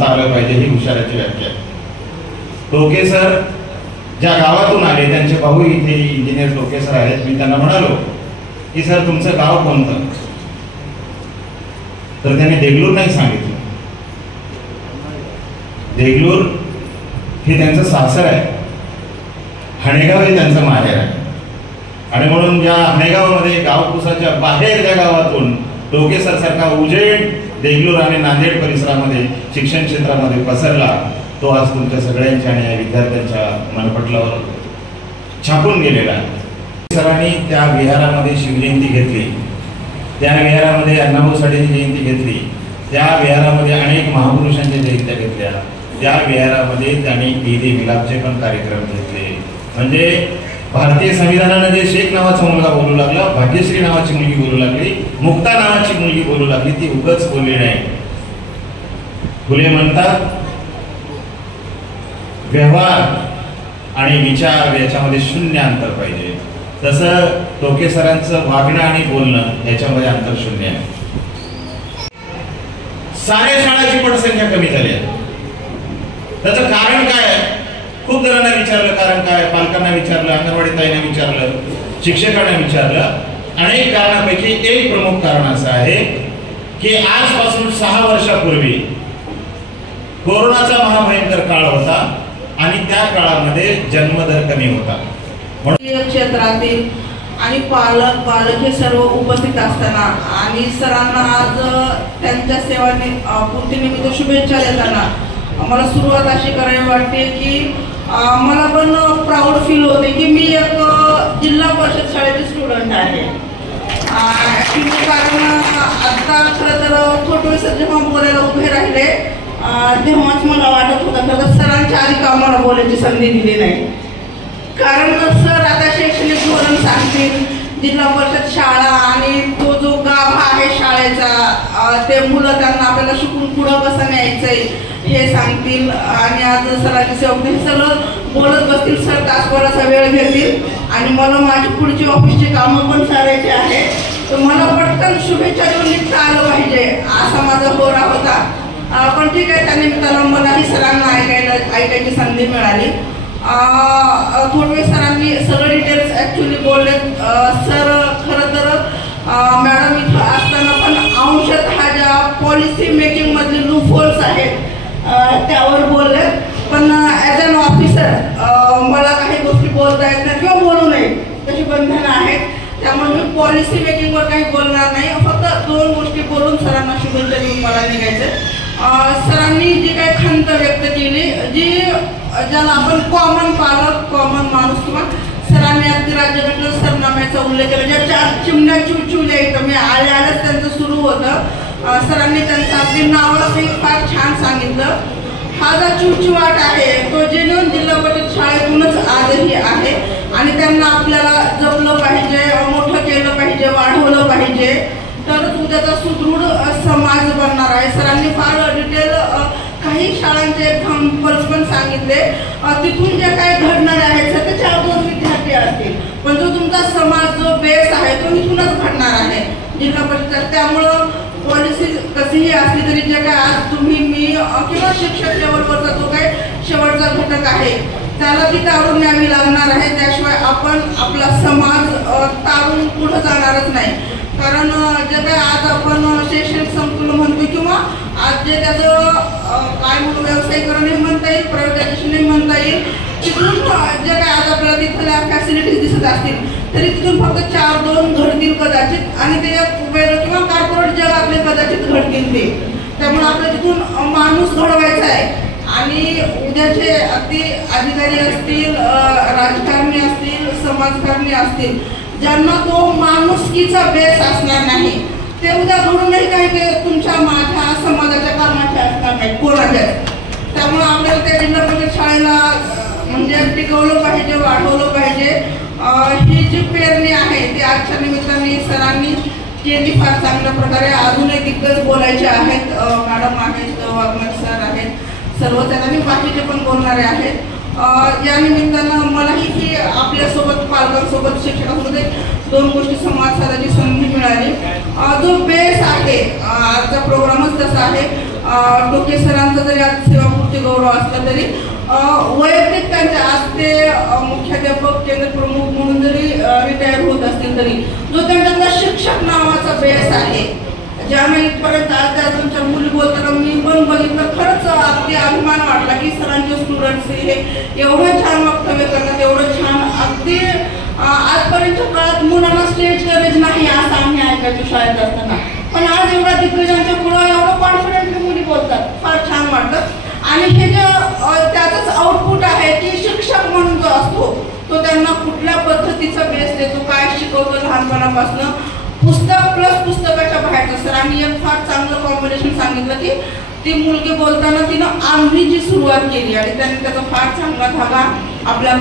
बोलता आलं पाहिजे, ही हुशाराची व्याख्या आहे. टोके सर ज्या गावातून आले, त्यांचे भाऊ इथे इंजिनियर टोके सर आहेत. मी त्यांना म्हणालो की सर तुमचं गाव कोणतं, तर त्यांनी देगलूर नाही सांगितलं. देगलूर हे त्यांचं सासर आहे, हणेगाव हे त्यांचं माहेर आहे. आणि म्हणून ज्या हणेगावमध्ये गावकुसाच्या बाहेर ज्या गावातून टोकेसर सारखा उजेड देगलूर आणि नांदेड परिसरामध्ये शिक्षण क्षेत्रामध्ये पसरला, तो आज तुमच्या सगळ्यांच्या आणि या विद्यार्थ्यांच्या मनपटलावर छापून गेलेला आहे. सरांनी त्या विहारामध्ये शिवजयंती घेतली, त्या विहारामध्ये अण्णाभाऊ साठेंची जयंती घेतली, त्या विहारामध्ये अनेक महापुरुषांच्या जयंत्या घेतल्या, त्या विहारामध्ये त्यांनी ईद ए मिलादचे पण कार्यक्रम घेतले. म्हणजे भारतीय संविधानानं जे शेख नावाचा मुलगा बोलू लागला, भाग्यश्री नावाची मुलगी बोलू लागली, मुक्ता नावाची मुलगी बोलू लागली, ती उगाच बोलली नाही. फुले म्हणतात व्यवहार आणि विचार याच्यामध्ये शून्य अंतर पाहिजे. तसं टोके सरांचं वागणं आणि बोलणं याच्यामध्ये अंतर शून्य आहे. साऱ्या शाळांची पटसंख्या कमी झाली आहे. त्याचं कारण काय आहे? खूप जणांना विचारलं कारण काय, पालकांना विचारलं, अंगणवाडी ताईंना विचारलं, शिक्षकांना विचारलं. अनेक कारणापैकी एक प्रमुख कारण असं आहे की आजपासून 6 वर्षापूर्वी कोरोनाचा महाभयंकर काळ होता आणि त्या काळामध्ये जन्मदर कमी होता. क्षेत्रातील आणि पालक हे सर्व उपस्थित असताना आणि सरांना आज त्यांच्या पूर्तीनिमित्त शुभेच्छा देताना मला सुरुवात अशी करावी वाटते की मला पण प्राऊड फील होते की मी एक जिल्हा परिषद शाळेची स्टुडंट आहे. कारण आता खरं तर थोडे सर जेव्हा बोलायला उभे राहिले तेव्हाच मला वाटत होतं खरं सरांच्या आधी का मला बोलायची संधी दिली नाही. कारण सर आता शैक्षणिक धोरण सांगतील, जिल्हा परिषद शाळा आणि तो जो गाभा आहे शाळेचा, ते मुलं त्यांना आपल्याला शिकून पुढं कसं न्यायचंय हे सांगतील. आणि आज सरांची सेवक हे सगळं बोलत बसतील. सर तासभराचा वेळ घेतील आणि मला माझी पुढची ऑफिसची कामं पण करायची आहे. तर मला पटकन शुभेच्छा देऊन निघता आलं पाहिजे असा माझा होरा होता. पण ठीक आहे, त्या निमित्तानं मलाही सरांना ऐकायची संधी मिळाली. थोडवे सरांनी सगळं डिटेल्स ॲक्च्युली बोलले. सर खरं तर मॅडम इथं असताना पण अंशतः ज्या पॉलिसी मेकिंगमधले लूपहोल्स आहेत त्यावर बोलले. पण ॲज अन ऑफिसर मला काही गोष्टी बोलता येत नाही किंवा बोलू नये तशी बंधनं आहेत. त्यामुळे मी पॉलिसी मेकिंगवर काही बोलणार नाही. फक्त 2 गोष्टी बोलून सरांना शुभेच्छा देऊन मला निघायचं. सरांनी जी काही खंत व्यक्त केली, जी ज्याला आपण कॉमन पालक, कॉमन माणूस किंवा सरांनी अगदी राज्यघटना सरनाम्याचा उल्लेख केला. ज्या 4 चिमण्या चिवचिवल्या इथं मी आल्याच त्यांचं सुरू होतं. सरांनी त्यांचं अगदी नावासही फार छान सांगितलं. हा जो चिवचिवाट आहे तो जेन्युइन जिल्हा परिषद शाळेतूनच आजही आहे आणि त्यांना आपल्याला जपलं पाहिजे, मोठं केलं पाहिजे, वाढवलं पाहिजे, तरच उद्याचा सुदृढ समाज बनणार आहे. सरांनी फार डिटेल काही शाळांचे एक्झाम्पल्स पण सांगितले. तिथून जे काही घडणारे आहेत सर ते 4-2 विद्यार्थी असतील, पण जो तुमचा समाज जो बेस आहे तो इथूनच घडणार आहे जिल्हा परिषद. त्यामुळं पॉलिसी कशीही असली तरी जे काय आज तुम्ही मी किंवा शिक्षक लेवलवरचा जो काही शेवटचा घटक आहे त्याला ती तारून न्यावी लागणार आहे. त्याशिवाय आपण आपला समाज तारून पुढे जाणारच नाही. कारण जे काय आज आपण शैक्षणिक संकुल म्हणतो किंवा आज जे त्याचं काय म्हणतो व्यावसायिकरणही म्हणता येईल, प्रायव्हेटायझेशनही म्हणता येईल, तिथून जे काय आज आपल्याला तिथल्या फॅसिलिटीज दिसत असतील तरी तिथून फक्त 4-2 घडतील कदाचित आणि ते वेगळं किंवा कॉर्पोरेट जग आपले कदाचित घडतील ते. त्यामुळे आपल्याला तिथून माणूस घडवायचा आहे आणि उद्याचे अगदी अधिकारी असतील, राजकारणी असतील, समाजकारणी असतील, ज्यांना तो माणुसकीचा बेस असणार नाही ते उद्या घडूनही काही ते तुमच्या माझ्या समाजाच्या कामाचे असणार नाही कोणाच्याच. त्यामुळे आपल्याला त्या जिल्हा परिषद शाळेला म्हणजे टिकवलं पाहिजे, वाढवलं पाहिजे. ही जी पेरणी आहे ती आजच्या निमित्ताने सरांनी केली फार चांगल्या प्रकारे. अजूनही दिग्गज बोलायचे आहेत, मॅडम आहेत, वाघमारे सर आहेत, सर्व त्यांनी बाकीचे पण बोलणारे आहेत. या निमित्तानं मलाही ही आपल्यासोबत पालकांसोबत शिक्षकांसोबत 2 गोष्टी संवाद साधायची संधी मिळाली. जो बेस आहे आजचा प्रोग्रामच तसा आहे. टोके सरांचा जरी आज सेवापूर्ती गौरव असला तरी वैयक्तिक त्यांच्या आज ते मुख्याध्यापक केंद्र प्रमुख म्हणून जरी रिटायर होत असतील तरी जो त्यांचा शिक्षक नावाचा बेस आहे, ज्याने इथपर्यंत आज त्या तुमच्या मुली बोलताना मी पण बघितलं, खरंच अगदी अभिमान वाटला की सरांचे स्टुडंट्स हे एवढं छान वक्तव्य करतात, एवढं छान अगदी आजपर्यंतच्या काळात मुलांना स्टेज करेज नाही असं आम्ही ऐकायचो शाळेत असताना, पण आज एवढ्या दिग्गजांच्या पुढं एवढं कॉन्फिडेंटली मुली बोलतात, फार छान वाटतं. आणि हे जे त्याचंच आउटपुट आहे की शिक्षक म्हणून जो असतो तो त्यांना कुठल्या पद्धतीचा बेस देतो, काय शिकवतो लहानपणापासून, पुस्तक प्लस पुस्तकाच्या बाहेरचं. सरांनी एक फार चांगलं कॉम्बिनेशन सांगितलं की ती मुलगी बोलताना तिनं आम्हीची सुरुवात केली आणि त्यांनी त्याचा फार चांगला धागा आपल्या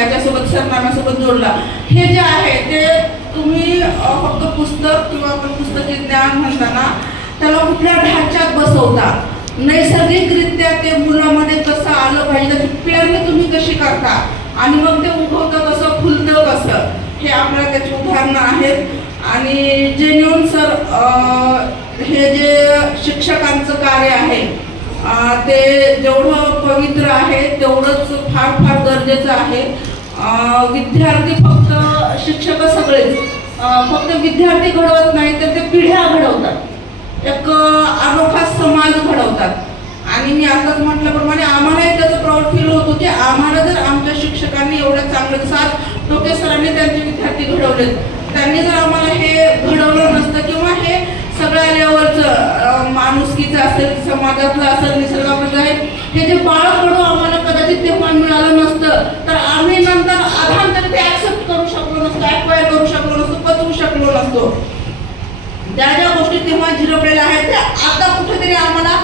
याच्यासोबत सरनाम्यासोबत जोडला. हे जे आहे ते तुम्ही फक्त पुस्तक किंवा आपण पुस्तकी ज्ञान म्हणताना त्याला कुठल्या ढाच्यात बसवता, नैसर्गिकरित्या ते मुलामध्ये कसं आलं पाहिजे, त्याची पेरणी तुम्ही कशी करता आणि मग ते उगवतं कसं, फुलतं कसं, हे आपल्याला त्याची उदाहरणं आहेत. आणि जेन्युन सर हे जे शिक्षकांचं कार्य आहे ते जेवढं पवित्र आहे तेवढंच फार फार गरजेचं आहे. विद्यार्थी फक्त शिक्षक सगळेच फक्त विद्यार्थी घडवत नाही तर ते पिढ्या घडवतात, एक अनोखा समाज घडवतात. आणि मी आताच म्हटल्याप्रमाणे आम्हालाही त्याचं प्राऊड फील होतो की आम्हाला जर आमच्या शिक्षकांनी एवढ्या चांगले 7 टोके सरांनी त्यांचे विद्यार्थी घडवलेत, त्यांनी जर आम्हाला हे घडवलं नसतं किंवा हे सगळ्या लेवलचं माणुसकीचं असेल, समाजातलं असेल, निसर्गाप्रती आहे हे जे बाळकडू आम्हाला कदाचित तेव्हा मिळालं नसतं तर आम्ही नंतर आधांतर ते ऍक्सेप्ट करू शकलो नसतो, ऍक्वायर करू शकलो नसतो, पचवू शकलो नसतो. ज्या ज्या गोष्टी तेव्हा झिरपलेल्या आहेत त्या आता कुठेतरी आम्हाला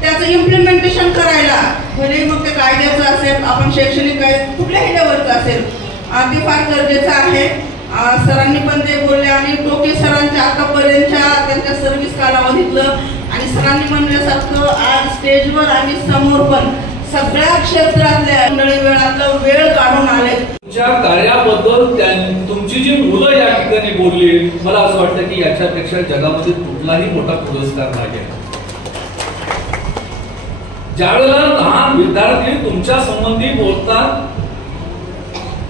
त्याचं इम्प्लिमेंटेशन करायला, भले मग ते कायद्याचं असेल, आपण शैक्षणिक कुठल्याही लेवलचं असेल, ते फार गरजेचं आहे. सरांनी पण ते बोलले आणि टोके सरांच्या आतापर्यंतच्या त्यांच्या सर्व्हिस कालावधीतलं आणि सरांनी म्हणल्यासारखं आज स्टेजवर आणि समोर पण सगळ्या क्षेत्रातल्या मंडळी वेळातलं वेळ काढून आले. तुमच्या कार्याबद्दल तुमची जी मुलं या ठिकाणी बोलली, मला असं वाटतं की याच्यापेक्षा जगामध्ये कुठलाही मोठा पुरस्कार नाही. ज्यावेळेला लहान विद्यार्थी तुमच्या संबंधी बोलतात,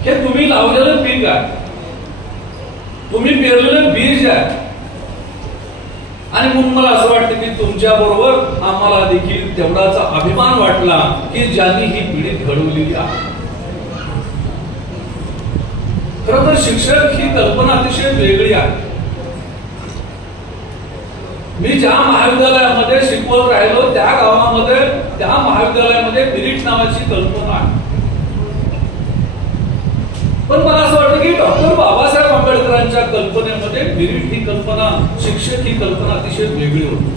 हे तुम्ही लावलेलं पीक आहे, तुम्ही पेरलेलं बीज आहे. आणि म्हणून मला असं वाटतं की तुमच्या बरोबर आम्हाला देखील तेवढाचा अभिमान वाटला की ज्यांनी ही पिढी घडवलेली आहे. खरं तर शिक्षक ही कल्पना अतिशय वेगळी आहे. मी ज्या महाविद्यालयामध्ये शिकवत राहिलो त्या गावामध्ये, त्या महाविद्यालयामध्ये मेरिट नावाची कल्पना आहे. पण मला असं वाटतं की डॉक्टर बाबासाहेब आंबेडकरांच्या कल्पनेमध्ये मेरिट ही कल्पना, शिक्षक ही कल्पना अतिशय वेगळी होती.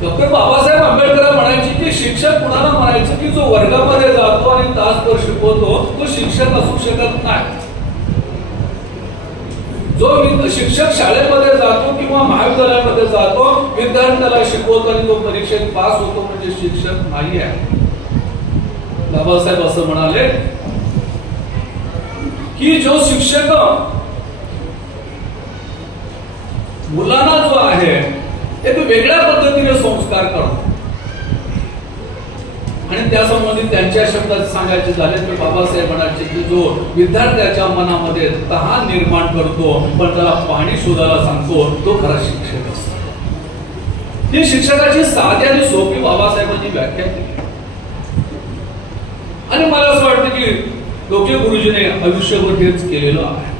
डॉक्टर बाबासाहेब आंबेडकर म्हणायचे की शिक्षक कुणाला म्हणायचं की जो वर्गामध्ये जातो आणि तासभर शिकवतो तो शिक्षक असू शकत नाही. जो शिक्षक शाळेमध्ये जातो किंवा महाविद्यालयामध्ये जातो, विद्यार्थ्याला शिकवतो आणि तो परीक्षेत पास होतो म्हणजे शिक्षक नाही आहे. बाबासाहेब असं म्हणाले की जो शिक्षक मुलांना जो आहे ते वेगळ्या पद्धतीने संस्कार करतो. आणि त्या संबंधित त्यांच्या शब्दात सांगायचे झाले तर बाबासाहेब म्हणायचे की जो विद्यार्थ्याच्या मनामध्ये तहान निर्माण करतो पण त्याला पाणी शोधायला सांगतो तो खरा शिक्षक असतो. ही शिक्षकाची साधी आणि सोपी बाबासाहेबांनी व्याख्या केली. आणि मला असं वाटतं की टोके गुरुजीने आयुष्यभर हेच केलेलं आहे.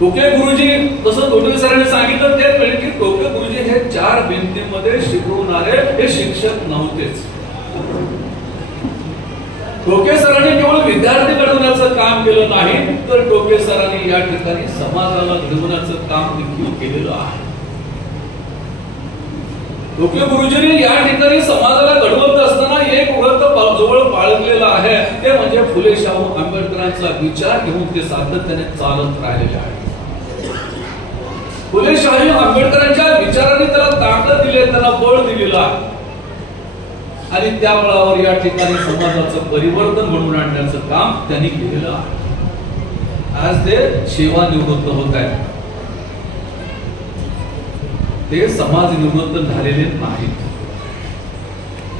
टोके गुरुजी जसं टोके सरांनी सांगितलं त्याच वेळी की टोके गुरुजी हे 4 भिंतीमध्ये शिकवणारे हे शिक्षक नव्हतेच. टोके सरांनी केवळ विद्यार्थी घडवण्याचं काम केलं नाही तर टोके सरांनी या ठिकाणी समाजाला घडवण्याचं काम देखील केलेलं आहे. टोके गुरुजींनी या ठिकाणी समाजाला घडवत असताना एक व्रत जवळ बाळगलेलं आहे, ते म्हणजे फुले शाहू आंबेडकरांचा विचार घेऊन ते सातत्याने चालत राहिलेले आहे. फुले शाहू आंबेडकरांच्या विचारांनी त्याला ताकद दिली, त्याला बळ दिलेलं आहे. आणि त्या बळावर या ठिकाणी समाजाचं परिवर्तन घडवून आणण्याचं काम त्यांनी केलेलं आहे. आज ते सेवानिवृत्त होत आहेत. ते समाज निवृत्त झालेले नाहीत.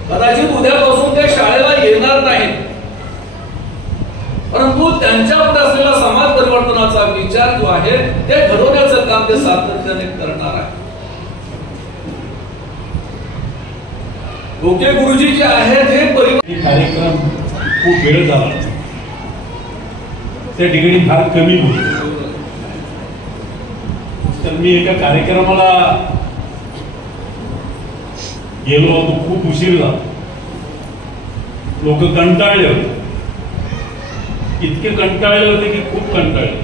कदाचित उद्यापासून ते शाळेला येणार नाहीत, परंतु त्यांच्यामध्ये असलेला समाज परिवर्तनाचा विचार जो आहे ते घडवण्याचं काम ते सातत्याने करणार आहे. डोके गुरुजी जे आहेत हे कार्यक्रम खूप वेळ झाला, त्या ठिकाणी फार कमी होते. तर मी एका कार्यक्रमाला गेलो होतो, खूप उशीर झाला. लोक कंटाळले होते, इतके कंटाळले होते की खूप कंटाळले.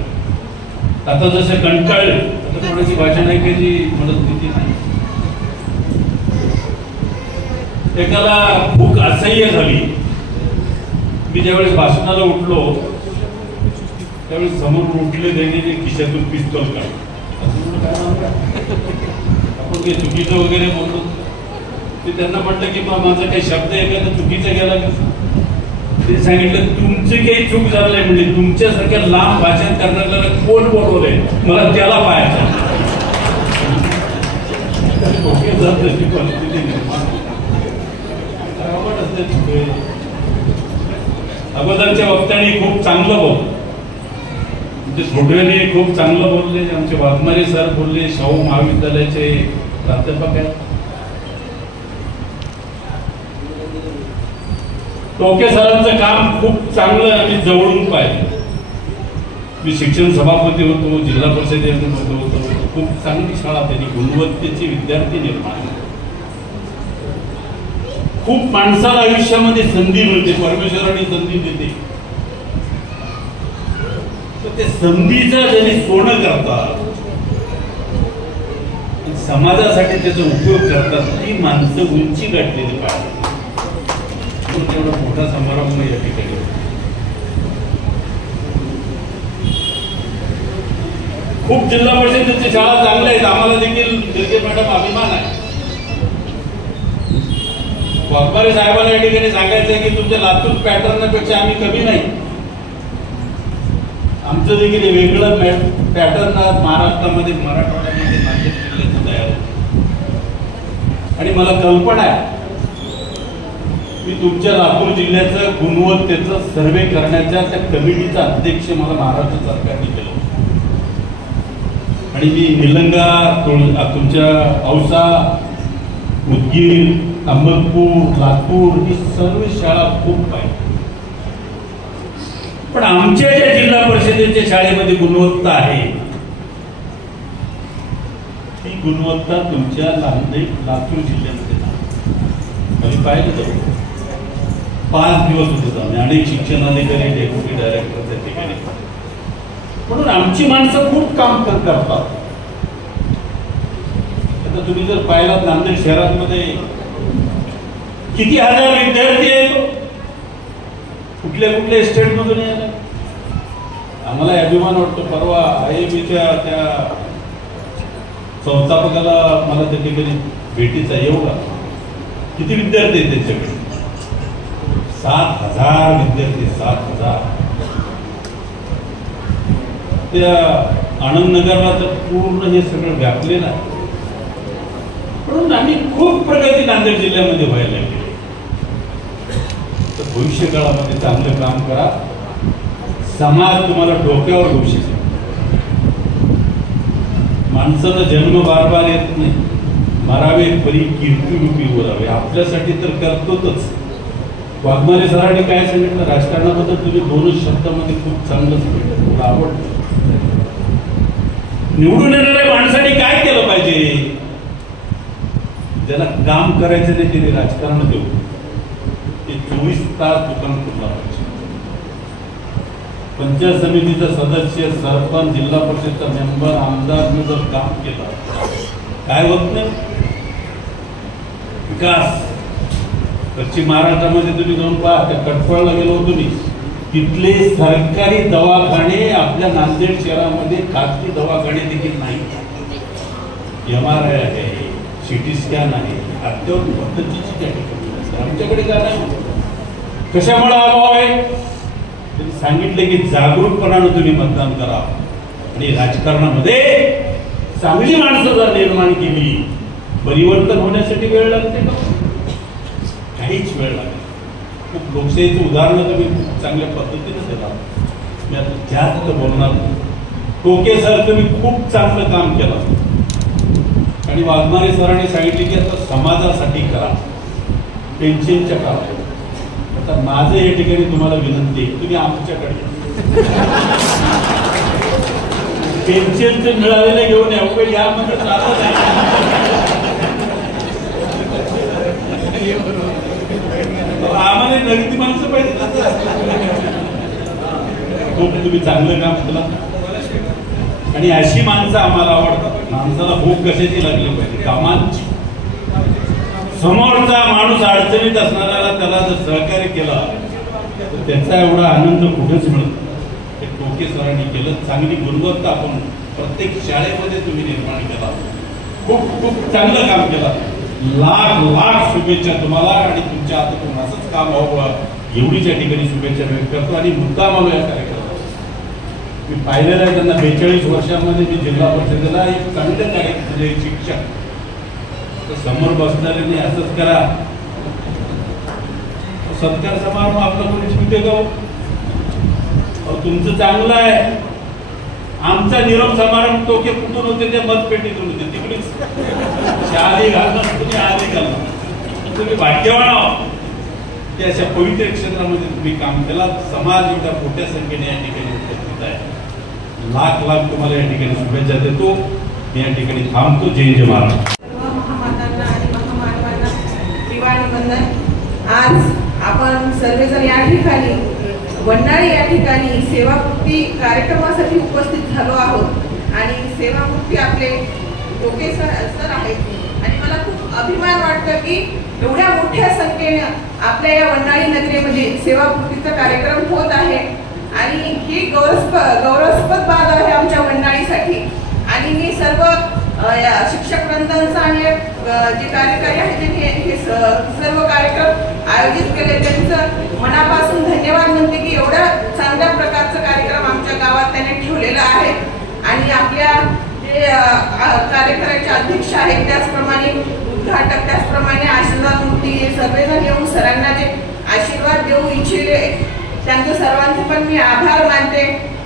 आता जसे कंटाळले आता कोणाची भाषा ऐकायची मनस्थिती नाही. एकाला भूक असह्य झाली. मी ज्यावेळेस भाषणाला उठलो त्यावेळेस समोर उठले त्यांनी खिशातून पिस्तूल काढलं. आपण काही चुकीचं वगैरे बोलतो ते त्यांना म्हटलं की माझा काही शब्द एखादा चुकीचा गेला का. ते सांगितलं तुमची काही चूक झालं नाही, म्हणजे तुमच्यासारख्या लांब भाषण करण्याला कोण बोलवलंय, मला त्याला पाहायचं. परिस्थिती निर्माण अगोदरच्या वक्त्यांनी खूप चांगलं बोललं, म्हणजे थोडव्याने खूप चांगलं बोलले. आमचे वाघमारे सर बोलले, शाहू महाविद्यालयाचे प्राध्यापक आहेत. टोके सरांचं काम खूप चांगलं आम्ही जवळून पाहिलं. मी शिक्षण सभापती होतो, जिल्हा परिषदेमध्ये होतो. खूप चांगली शाळा, त्यांनी गुणवत्तेचे विद्यार्थी निर्माण. खूप माणसाला आयुष्यामध्ये संधी मिळते, परमेश्वराने संधी देते. तर ते संधीचा ज्यांनी सोनं करतात, समाजासाठी त्याचा उपयोग करतात, ती माणसं उंची गाठलेली पाहिजे. तेवढा मोठा समारंभ या ठिकाणी. खूप जिल्हा परिषदेच्या शाळा चांगल्या आहेत. आम्हाला देखील दिलके मॅडम अभिमान आहे. वाघमारे साहेबांना या ठिकाणी सांगायचं की तुमच्या लातूर पॅटर्नपेक्षा आम्ही कमी नाही. आमचं देखील वेगळं पॅटर्न महाराष्ट्रामध्ये, मराठवाड्यामध्ये, नाशिक जिल्ह्यात तयार होतं. आणि मला कल्पना आहे मी तुमच्या लातूर जिल्ह्याचं गुणवत्तेचं सर्वे करण्याच्या त्या कमिटीचा अध्यक्ष मला महाराष्ट्र सरकारने केलं. आणि मी निलंगा, तुमच्या औसा, उदगीर, अहमदपूर, लातूर ही सर्व शाळा खूप पाहिजे. पण आमच्या ज्या जिल्हा परिषदेच्या शाळेमध्ये गुणवत्ता आहे ती गुणवत्ता तुमच्या लातूर जिल्ह्यामध्ये नाही. पाहिलं तर 5 दिवस होते आम्ही, अनेक शिक्षण अधिकारी, डेप्युटी डायरेक्टर त्या ठिकाणी. म्हणून आमची माणसं खूप काम करतात. आता तुम्ही जर पाहिलात नांदेड शहरामध्ये किती हजार विद्यार्थी आहेत, कुठल्या कुठल्या स्टेट मधून यायला. आम्हाला अभिमान वाटतो. परवा IIMच्या त्या संस्थापकाला मला त्या ठिकाणी भेटीचा एवढा किती विद्यार्थी आहेत त्यांच्याकडे, 7,000 विद्यार्थी. 7,000. त्या आनंदनगरला तर पूर्ण हे सगळं व्यापलेलं आहे. म्हणून आम्ही खूप प्रगती नांदेड जिल्ह्यामध्ये व्हायला लागली. तर भविष्य काळामध्ये चांगलं काम करा. समाज तुम्हाला डोक्यावर घेऊ शकेल. माणसाचा जन्म बार बार येत नाही. मरावे परी कीर्ती बोलावे. आपल्यासाठी तर करतोच. वाघमारे सरांनी काय सांगितलं, राजकारणाबद्दल तुम्ही 2 शब्दामध्ये खूप चांगलं सांगितलं, मला आवडतं. निवडून येणाऱ्या माणसाने काय केलं पाहिजे, ज्याला काम करायचं नाही त्याने राजकारण देऊ. ते 24 तास दुकान खुलला पाहिजे. पंचायत समितीचा सदस्य, सरपंच, जिल्हा परिषदचा मेंबर, आमदार जर काम केलं काय होत नाही विकास. पश्चिम महाराष्ट्रामध्ये तुम्ही जाऊन पहा, त्या कटफळला गेलो होतो मी, तिथले सरकारी दवाखाने आपल्या नांदेड शहरामध्ये खासगी दवाखाने देखील नाही. MRI आहे, CT स्कॅन आहे, अत्यावश्यक पद्धतीची त्या ठिकाणी. आमच्याकडे काय नाही. कशामुळे अभाव आहे, त्यांनी सांगितले की जागरूकपणानं तुम्ही मतदान करा. आणि राजकारणामध्ये चांगली माणसं जर निर्माण केली परिवर्तन होण्यासाठी वेळ लागते का? काहीच वेळ लागेल. खूप लोकशाहीचं उदाहरणं तुम्ही खूप चांगल्या पद्धतीने दिला. मी आता जास्त बोलणार नाही. टोके सर, तुम्ही खूप चांगलं काम केलं आणि वाघमारे सरांनी सांगितले की आता समाजासाठी करा, पेन्शनच्या काळात. आता माझं या ठिकाणी तुम्हाला विनंती आहे, तुम्ही आमच्याकडे पेन्शनचं मिळालेलं घेऊन या यामध्ये चालत आम्हाला नगदी माणसं पाहिजे. खूप तुम्ही चांगलं काम केलं आणि अशी माणसं आम्हाला आवडतात. माणसाला भूक कशाची लागली पाहिजे? कामांची. समोरचा माणूस अडचणीत असणाऱ्याला त्याला जर सहकार्य केलं तर त्याचा एवढा आनंद कुठेच मिळत नाही. हे टोके सरांनी केलं. चांगली गुणवत्ता आपण प्रत्येक शाळेमध्ये तुम्ही निर्माण केला. खूप खूप चांगलं काम केलं. लाख लाख शुभेच्छा तुम्हाला आणि तुमच्या हातातून असंच काम व्हावं एवढीच या ठिकाणी शुभेच्छा व्यक्त करतो. आणि मुद्दा मला या कार्यक्रमात मी पाहिलेलं आहे, त्यांना 42 वर्षांमध्ये मी जिल्हा परिषदेला एक चांगलं कार्य केलं. एक शिक्षक समोर बसणाऱ्यांनी असंच करा, सत्कार समारंभ आपला कोणी ठेवते का? तुमचं चांगलं आहे. आमचा निरोप समारंभ टोके कुठून होते? त्या मतपेटीतून होते. तिकडेच आधी घालणार, तुम्ही आधी घालणार. तुम्ही भाग्यवान आहोत की अशा पवित्र क्षेत्रामध्ये तुम्ही काम केला. समाज एवढ्या मोठ्या संख्येने या ठिकाणी उपस्थित आहे. लाख लाख तुम्हाला या ठिकाणी शुभेच्छा देतो. मी या ठिकाणी थांबतो. जय जय महाराज. आज आपण सर्वजण या ठिकाणी वंडाळी या ठिकाणी सेवापूर्ती कार्यक्रमासाठी उपस्थित झालो आहोत आणि सेवापूर्ती आपले टोके सर आहेत आणि मला खूप अभिमान वाटतं की एवढ्या मोठ्या संख्येनं आपल्या या वंडाळी नगरीमध्ये सेवापूर्तीचा कार्यक्रम होत आहे आणि ही गौरवास्पद बाब आहे आमच्या वंडाळीसाठी. आणि मी सर्व शिक्षक वृंदांचा आणि जे कार्यकारी आहेत हे सर्व कार्यक्रम आयोजित केले त्यांचं मनापासून धन्यवाद म्हणते की एवढा चांगल्या प्रकारचा कार्यक्रम आमच्या गावात त्याने ठेवलेला आहे. आणि आपल्या जे कार्यक्रमाचे अध्यक्ष आहेत त्याचप्रमाणे उद्घाटक त्याचप्रमाणे आशीर्वाद मूर्ती सर्वजण येऊन सरांना जे आशीर्वाद देऊ इच्छिले त्यांचे सर्वांचे पण मी आभार मानते.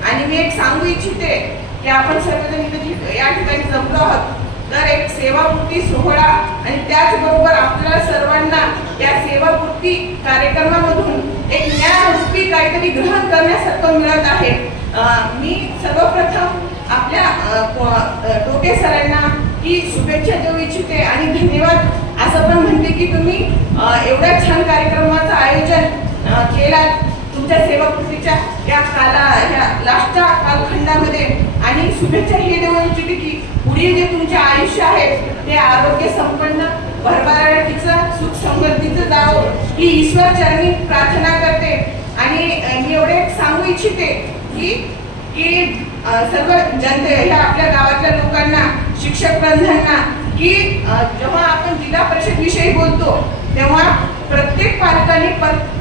आणि मी एक सांगू इच्छिते की आपण सर्वजण इथे या ठिकाणी जमलो आहोत तर एक सेवापूर्ती सोहळा आणि त्याचबरोबर आपल्याला सर्वांना या सेवापूर्ती कार्यक्रमामधून एक ज्ञानरूपी काहीतरी ग्रहण करण्यासारखं मिळत आहे. मी सर्वप्रथम आपल्या टोके सरांना की शुभेच्छा देऊ इच्छिते आणि धन्यवाद असं पण म्हणते की तुम्ही एवढ्या छान कार्यक्रमाचं आयोजन केलात तुमच्या सेवापूर्तीच्या या लास्टच्या कालखंडामध्ये. आणि शुभेच्छा हे देऊ इच्छिते की पुढील जे तुमचे आयुष्य आहे ते आरोग्य संपन्न भरभराटीचं सुख समृद्धीचं जावं ही ईश्वर चरणी प्रार्थना करते. आणि मी एवढे सांगू इच्छिते की सर्व जनते ह्या आपल्या गावातल्या लोकांना शिक्षक वृंदांना की जेव्हा आपण जिल्हा परिषद विषयी बोलतो तेव्हा प्रत्येक पालकांनी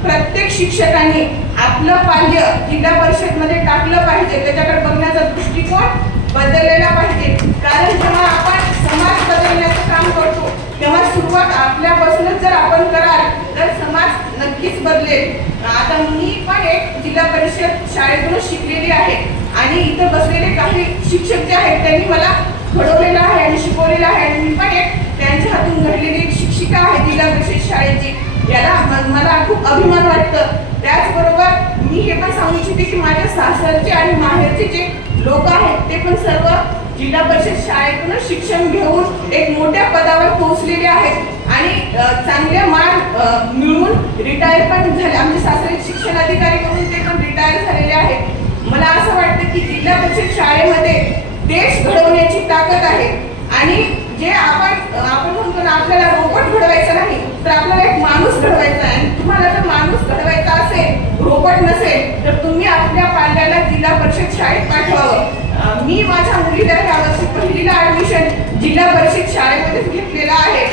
प्रत्येक शिक्षकांनी आपलं पाल्य जिल्हा परिषद मध्ये टाकलं पाहिजे. त्याच्याकडे बघण्याचा दृष्टिकोन बदललेला पाहिजे. कारण जेव्हा आपण समाज बदलण्याचं काम करतो तेव्हा सुरुवात आपल्यापासूनच जर आपण कराल तर समाज नक्कीच बदलेल. आता मी पण एक जिल्हा परिषद शाळेतूनच शिकलेली आहे आणि इथं बसलेले काही शिक्षक जे आहेत त्यांनी मला घडवलेलं आहे आणि शिकवलेलं आहे. आणि मी पण एक त्यांच्या हातून घडलेली एक शिक्षिका आहे जिल्हा परिषद शाळेची. याला मला खूप अभिमान वाटतं. त्याचबरोबर मी हे पण सांगू इच्छिते की माझ्या सासरचे आणि माहेरचे जे लोक आहेत ते पण सर्व जिल्हा परिषद शाळेतूनच शिक्षण घेऊन एक मोठ्या पदावर पोहोचलेले आहेत आणि चांगले मार्क मिळवून रिटायर पण झाले. आमचे सासरे शिक्षण अधिकारी म्हणून ते पण रिटायर झालेले आहेत. मला असं वाटतं की जिल्हा परिषद शाळेमध्ये देश घडवण्याची ताकद आहे. आणि जे आपण म्हणतो ना आपल्याला रोबोट घडवायचा नाही तर आपल्याला एक माणूस घडवायचा आहे. आणि तुम्हाला जर माणूस घडवायचा असेल रोबोट नसेल तर तुम्ही आपल्या पाल्याला जिल्हा परिषद शाळेत पाठवावं. मी माझ्या मुलीला ह्या वर्षी पहिलीला ऍडमिशन जिल्हा परिषद शाळेमध्येच घेतलेलं आहे.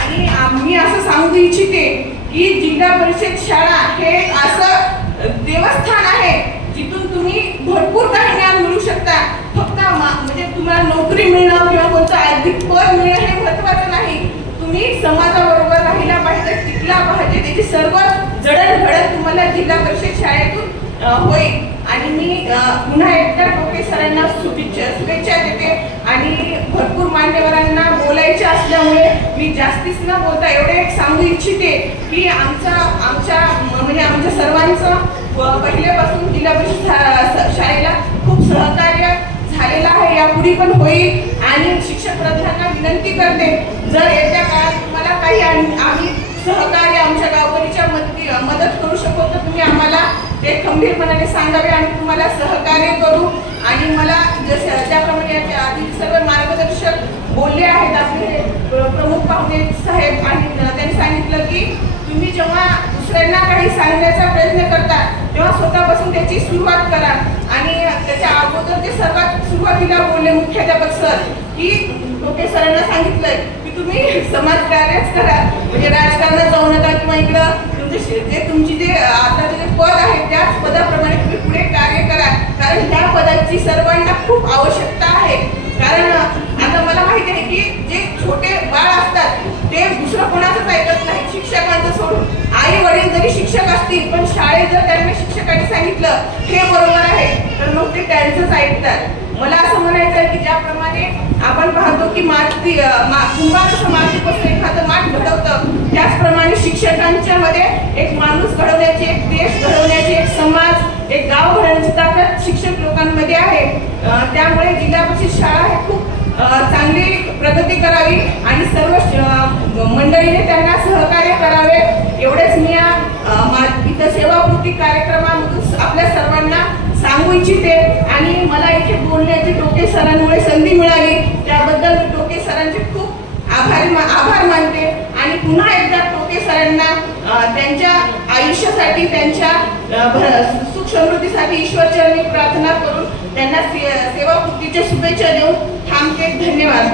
आणि मी असं सांगू इच्छिते की जिल्हा परिषद शाळा हे असं देवस्थान आहे जिथून तुम्ही भरपूर काही ज्ञान मिळू शकता. फक्त म्हणजे तुम्हाला नोकरी मिळणं किंवा कोणतं जिल्हा परिषद शाळेतून होईल. आणि मी पुन्हा एकदा टोके सरांना शुभेच्छा देते. आणि भरपूर मान्यवरांना बोलायचे असल्यामुळे मी जास्तीच न बोलता एवढे एक सांगू इच्छिते की आमच्या सर्वांचं पहिल्यापासून जिल्हा परिषद शाळेला खूप सहकार्य झालेलं आहे, यापुढे पण होईल. आणि शिक्षक प्रधानांना विनंती करते, जर येत्या काळात तुम्हाला काही आम्ही सहकार्य आमच्या गावकरीच्या मदत करू शकतो तर तुम्ही आम्हाला ते खंबीरपणाने सांगावे, आम्ही तुम्हाला सहकार्य करू. आणि मला ज्याप्रमाणे आधी सर्व मार्गदर्शक बोलले आहेत आपले प्रमुख पाहुणे साहेब, आणि त्यांनी सांगितलं की तुम्ही जेव्हा दुसऱ्यांना काही सांगण्याचा प्रयत्न करता तेव्हा स्वतःपासून त्याची सुरुवात करा. आणि त्याच्या अगोदर ते सर्वात सुरुवातीला बोलले मुख्याध्यापक सर की टोके सरांना सांगितलंय की तुम्ही समाजकार्यच करा, म्हणजे राजकारणात जाऊ नका किंवा इकडं तुमची जे आता जे पद आहे त्याच पदाप्रमाणे तुम्ही पुढे कार्य करा, कारण त्या पदाची सर्वांना खूप आवश्यकता आहे. कारण आता मला माहिती आहे की जे छोटे बाळ असतात ते दुसरं कोणाचंच ऐकत नाही, शिक्षकांचं सोडून. आई वडील जरी शिक्षक असतील पण शाळेत जर त्यांना शिक्षकांनी सांगितलं हे बरोबर आहे तर मग ते त्यांचंच ऐकतात. मला असं म्हणायचं आहे की ज्याप्रमाणे आपण पाहतो की कुंभार कसं मातीपासून एखादं माठ घडवतं, त्याचप्रमाणे शिक्षकांच्या मध्ये एक माणूस घडवण्याची, एक देश घडवण्याची, एक समाज, एक गाव घडवण्याची ताकद शिक्षक लोकांमध्ये आहे. त्यामुळे जिल्हा परिषद शाळा हे खूप चांगली प्रगती करावी आणि सर्व मंडळीने त्यांना सहकार्य करावे, एवढेच मी इथं सेवापूर्ती कार्यक्रमामधून आपल्या सर्वांना सांगू इच्छिते. आणि मला इथे बोलण्याची टोके सरांमुळे संधी मिळाली, त्याबद्दल मी टोके सरांचे खूप आभार मानते. आणि पुन्हा एकदा टोके सरांना त्यांच्या आयुष्यासाठी, त्यांच्या सुख समृद्धीसाठी ईश्वरचरणी प्रार्थना करून त्यांना सेवापूर्तीच्या शुभेच्छा देऊन थांबते. धन्यवाद.